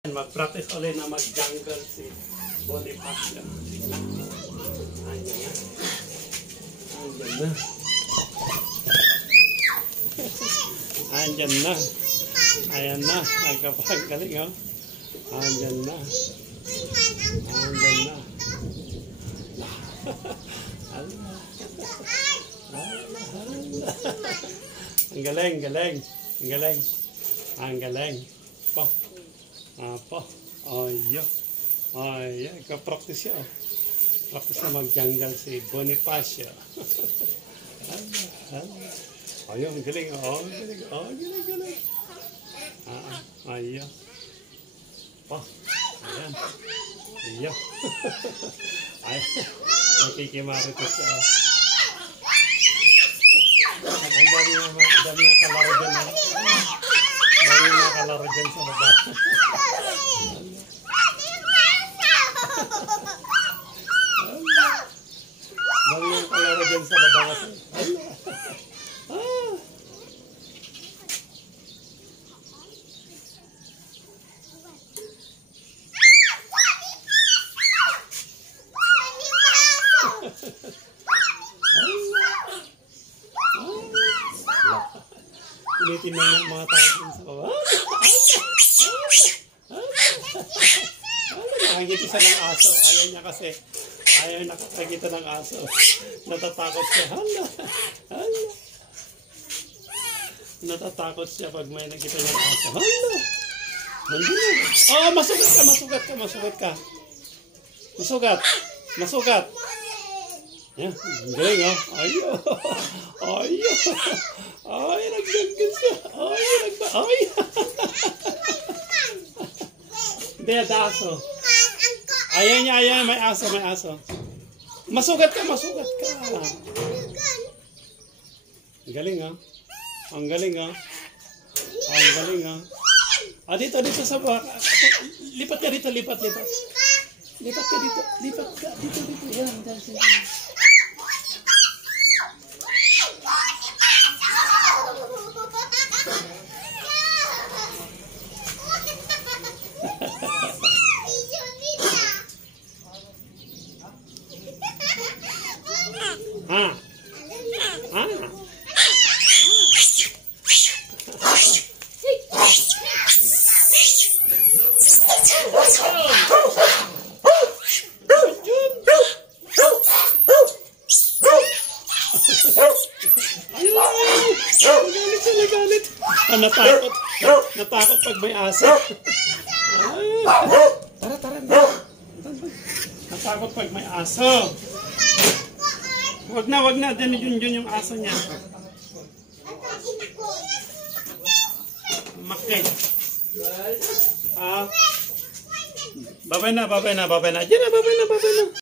Mag-practice ulit na mag-jungle si Bonifacio. Andiyan na. Andiyan na. Andiyan na. Ayan na. Nagkapagaling, oh. Andiyan na. Andiyan na. Ang galing, galing. Ang galing. Ang galing. Po. Apa? Ayo. Ayo, ika-practice siya. Practice na mag-jungle si Bonifacio. Ayo, ang galing. Oh, ang galing. Oh, ang galing, galing. Ayo. Pa. Ayan. Ayo. Ay, nakikimaritos siya. Ang dami na kalaro dyan. Dami na kalaro dyan sa baba. Dami yung kalaro dyan sa baba kasi. Tinitingnan niya mga tao dyan sa baba. Nakakita siya ng aso. Ayaw niya kasi. Ayaw nakakita ng aso. Natatakot siya. Hala. Hala. Natatakot siya pag may nakita niya ng aso. Hala. Nandun. Oh, masugat ka, masugat ka, masugat ka. Masugat. Masugat. Yan. Galing, oh. Ayaw. Ayaw. Ay, nagdagdag siya. Ay, nagdagdag. Ay. Hindi, ada aso. Ayaw niya, ayaw. May aso, may aso. Masugat ka, masugat ka. Ang galing, ha? Ang galing, ha? Ang galing, ha? Ah, dito, dito sa baka. Lipat ka dito, lipat, lipat. Lipat ka dito, lipat ka. Dito, dito. Yan, dito. Ah. Ah. Nagalit. Ah, natakot. Natakot pag may aso. Tara, tara. Natakot pag may aso. Wag na, wag na. Diyan yung aso niya. Makit. Ah. Babay na, babay na, babay na. Diyan na, babay na, babay na.